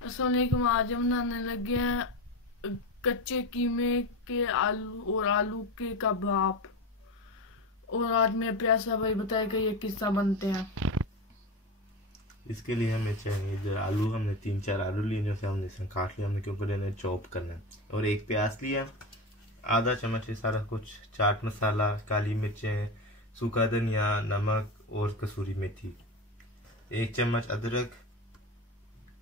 अस्सलाम वालेकुम। आज हम बनाने लगे हैं कच्चे कीमे के आलू के कबाब। और आज मेरे प्यासा भाई बताएगा ये किस्सा बनते हैं। इसके लिए हमें चाहिए इधर आलू। हमने 3-4 आलू लिए, जैसे हमने इसे काट लिया, हमने क्योंकि इन्हें चॉप करना है। और एक प्याज लिया, आधा चम्मच ये सारा कुछ चाट मसाला, काली मिर्चें, सूखा धनिया, नमक और कसूरी मेथी, 1 चम्मच अदरक,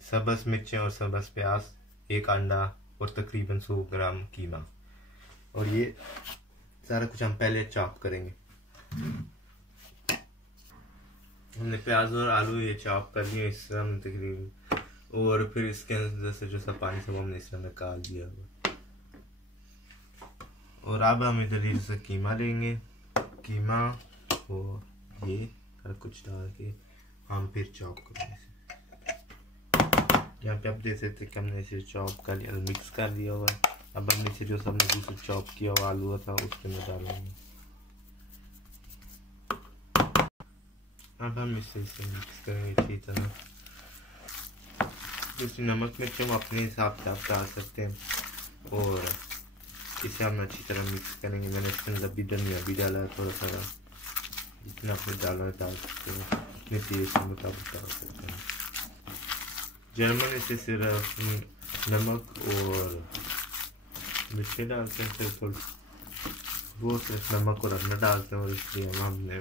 सब्ज मिर्चें और सब्ज प्याज, 1 अंडा और तकरीबन 100 ग्राम कीमा। और ये सारा कुछ हम पहले चॉप करेंगे। हमने प्याज और आलू ये चॉप कर लिए इस तरह हमने तकरीबन, और फिर इसके अंदर से जो सब पानी सब हमने इस तरह निकाल दिया हुआ। और अब हम इधर से कीमा लेंगे, कीमा और ये सारा कुछ डाल के हम फिर चॉप करेंगे। यहाँ पे आप देख सकते हैं कि हमने इसे चॉप कर लिया, मिक्स कर दिया हुआ है। अब हमने इसे जो सबने दूसरे चॉप किया हुआ आलू था उसके अंदर डालेंगे। अब हम इसे मिक्स करेंगे अच्छी तरह। दूसरी नमक मिर्च हम अपने हिसाब से आप डाल सकते हैं, और इसे हम अच्छी तरह मिक्स करेंगे। मैंने इसके अंदर भी धनिया भी डाला है थोड़ा सा, जितना आपने डालना है डाल सकते हैं, अपने टेस्ट के मुताबिक डाल सकते हैं। जर्मन इसे सिर्फ नमक और मिर्ची डालते हैं, सिर्फ वो सिर्फ नमक और अदरक डालते हैं। और इसलिए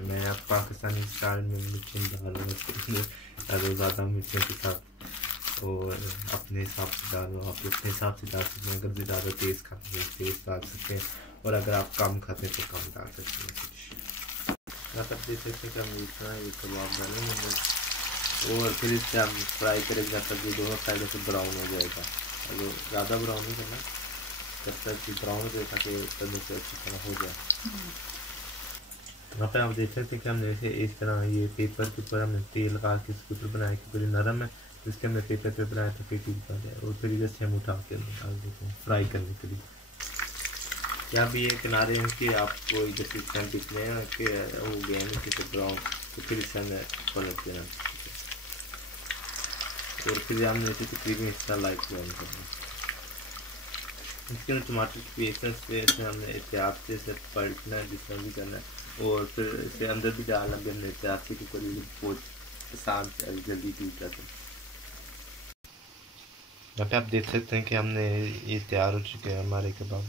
मैं अब पाकिस्तानी स्टाइल में मिर्ची डाल रहा हूँ ज़्यादा मिर्चों के साथ, और अपने हिसाब से डाल रहा हूँ। आप अपने हिसाब से डाल सकते हैं, अगर ज़्यादा तेज़ खाते हैं तेज़ डाल सकते हैं, और अगर आप कम खाते हैं तो कम डाल सकते हैं कुछ। आप देख सकते हैं कि हम इतना ये कबाब डालेंगे, और फिर इससे हम फ्राई करेंगे जब तक ये दोनों साइडों से ब्राउन हो जाएगा। अगर ज़्यादा ब्राउन नहीं करना, जब तक ब्राउन हो जाए ताकि तंदूर से अच्छी तरह हो जाए। यहाँ पे आप देख सकते हैं कि हमने जैसे इस तरह ये पेपर के ऊपर हमने तेल लगा के इसके ऊपर बनाया, क्योंकि नरम है तो इसके हमने पेपर पे बनाया तो पेपर निकाल जाए। और फिर इधर से हम उठा के अंदर डाल देते हैं फ्राई करने के लिए। यहाँ भी ये किनारे हैं कि आपको इधर से इस टाइम दिख रहे हैं कि हो गया है नीचे से ब्राउन, तो फिर इससे हमें पलट देना। और फिर हमने इसे तकरीबन हिस्सा लाइट ब्राउन करना। इसके अंदर टमाटर की पेस्ट से हमने एहतियात से इसे पलटना है, जिस तरह भी करना है। और फिर इसे अंदर भी डालना भी हमने एहतियात से, क्योंकि बहुत आसान से जल्दी टूट जाता है। यहाँ पे आप देख सकते हैं कि हमने ये तैयार हो चुके हैं हमारे कबाब।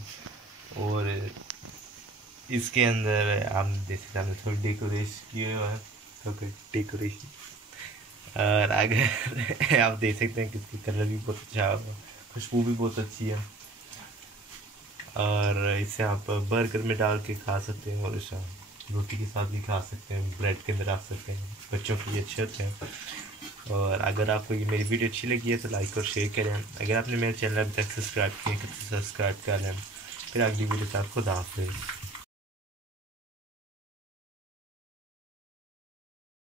और इसके अंदर हम देख सकते हैं हमने थोड़ी डेकोरेशन किए हुआ है, थोड़ी डेकोरेशन। और अगर आप देख सकते हैं कि इसकी कलर भी बहुत अच्छा है, खुशबू भी बहुत अच्छी है। और इसे आप बर्गर में डाल के खा सकते हैं, और इसे रोटी के साथ भी खा सकते हैं, ब्रेड के अंदर रख सकते हैं, बच्चों के लिए अच्छे होते हैं। और अगर आपको ये मेरी वीडियो अच्छी लगी है तो लाइक और शेयर करें। अगर आपने मेरे चैनल अभी तक सब्सक्राइब किया तो सब्सक्राइब कर लें। फिर अगली वीडियो तक खुदा हाफिज़।